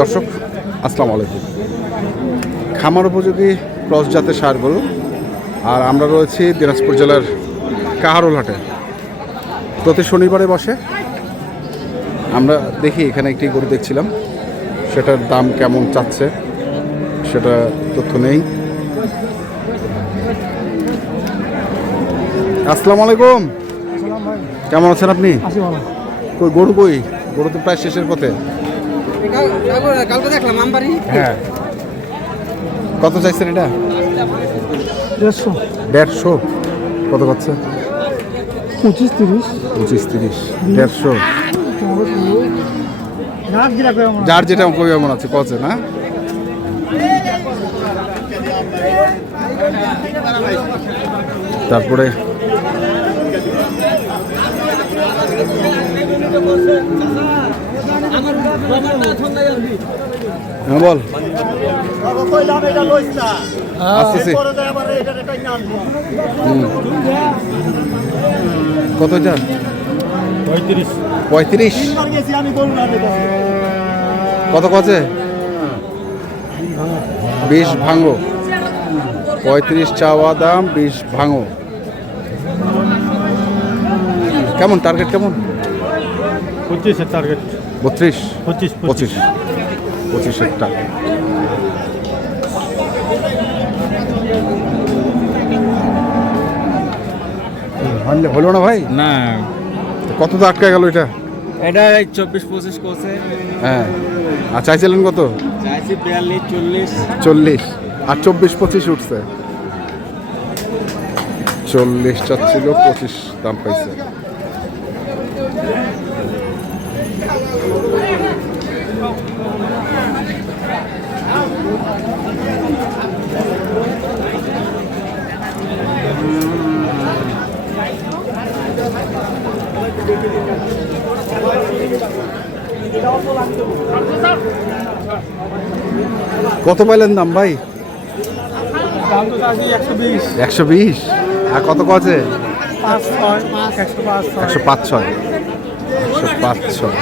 দর্শক আসসালামু আলাইকুম। খামার উপযোগী ক্রস জাতের ষাঁড় গরু, আর আমরা রয়েছি দিনাজপুর জেলার কাহারোল হাটে। প্রতি শনিবারে বসে। আমরা দেখি এখানে একটি গরু দেখছিলাম, সেটার দাম কেমন চাচ্ছে সেটা তথ্য নেই। আসসালামু আলাইকুম, কেমন আছেন আপনি? কই গরু, কই গরু তো প্রায় শেষের পথে। হ্যাঁ, কত চাইছেন এটা? 150। কত পাচ্ছে? 25-30। 25-30, 150। যার যেটা কই এমন আছে কছে না। তারপরে হ্যাঁ বল, আসতেছি। কত এটা? 35। কত কছে? 20 ভাঙো। 35 চাওয়া দাম, 20 ভাঙো। কেমন টার্গেট কেমন? 25 টার্গেট। 32, 25 25 টার্গেট। হলো না ভাই? না, কত তো আটকে গেল এটা? এটা 24-25 করছে। হ্যাঁ, আর চাইছিলেন কত? চাইছি 42-40। 40 আর 24-25 উঠছে। 40 চাচ্ছিল, 25 দাম পাইছে। কত পাইলেন দাম ভাই? 120। আর কত কছে? 105-6। 105-6।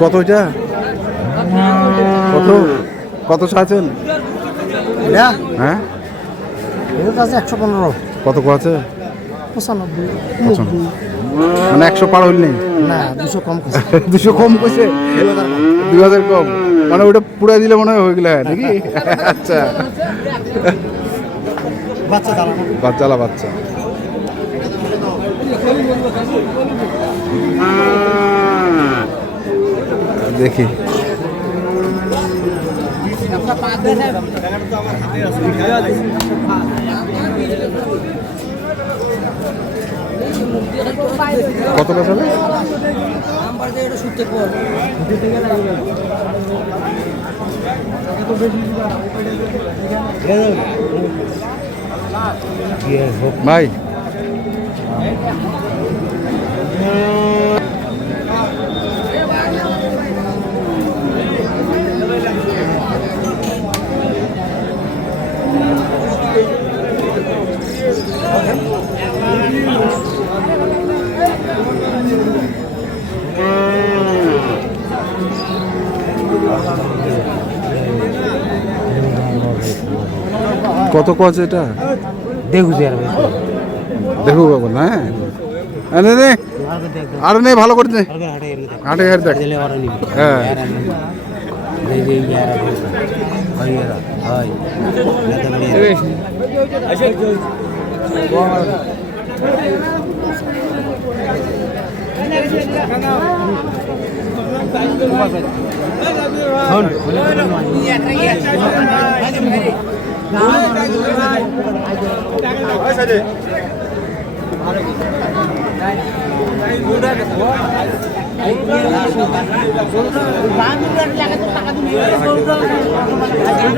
কত এটা? কত কত চাচ্ছেন? হ্যাঁ, 115। কত আছে? 95। মানে 100 পার হইল নেই না, 200 কম। 200 কম কইছে। 2000 কম, মানে ওটা পুরা দিলে মনে হয় হয়ে গেল নাকি? আচ্ছা, বাচ্চালা বাচ্চা। দেখি কত বেচাবে? ভাই কত কছে এটা? দেখো বাবু না, আর নেই ভালো করে হাটে হাটে দেখ। হ্যাঁ,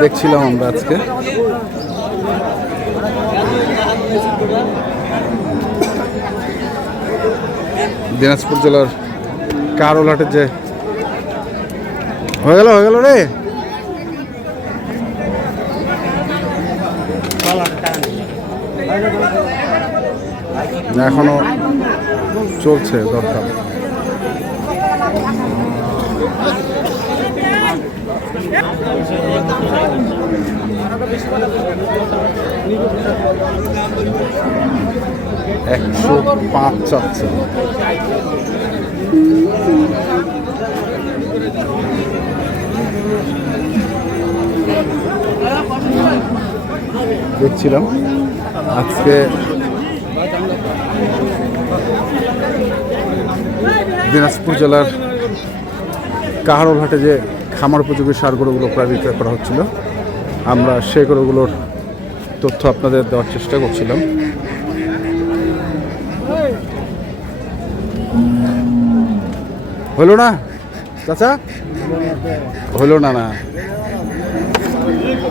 দেখছিলাম আমরা আজকে দিনাজপুর জেলার কাহারোল হাটের যে হয়ে গেল রে এখনো চলছে দরকার। একশো 5 চাচ্ছে। দেখছিলাম আজকে দিনাজপুর জেলার কাহারোল হাটে যে খামার উপযোগী সার গরুগুলো প্রায় বিক্রয় করা হচ্ছিল, আমরা সেই গরুগুলোর তথ্য আপনাদের দেওয়ার চেষ্টা করছিলাম। হলো না চাচা, হলো না।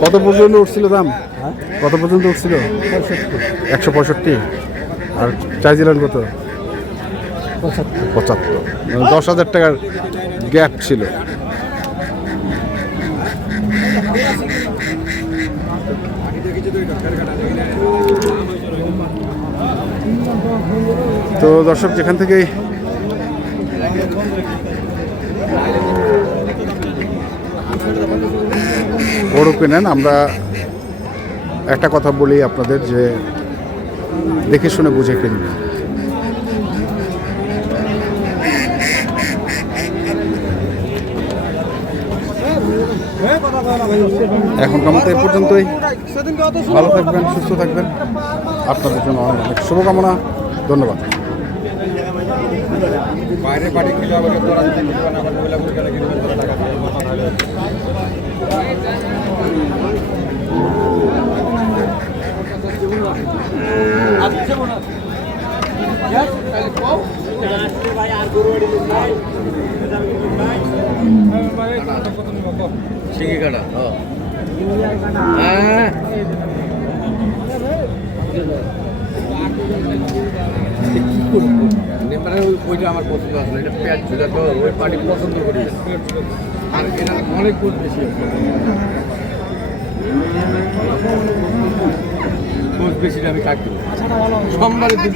কত পর্যন্ত উঠছিল দাম? কত পর্যন্ত উঠছিল? 165। আর চাইছিলেন কত? 75। 10,000 টাকার গ্যাপ ছিল। তো দর্শক, যেখান থেকেই গরু কেনেন, আমরা একটা কথা বলি আপনাদের যে দেখে শুনে বুঝে কিনবেন। এখনকার মতো এই পর্যন্তই। ভালো থাকবেন, সুস্থ থাকবেন। আপনাদের জন্য অনেক অনেক শুভকামনা। ধন্যবাদ। বাইরে বাড়ি কিলো সিঙ্গি কাটা ওইটা আমার পছন্দ আছে, এটা পেঁয়াজ ঝুলা তো ওই পার্টি পছন্দ করি, আর এটা অনেক গুণ বেশি বেশিটা আমি কাটবো সোমবারের দিন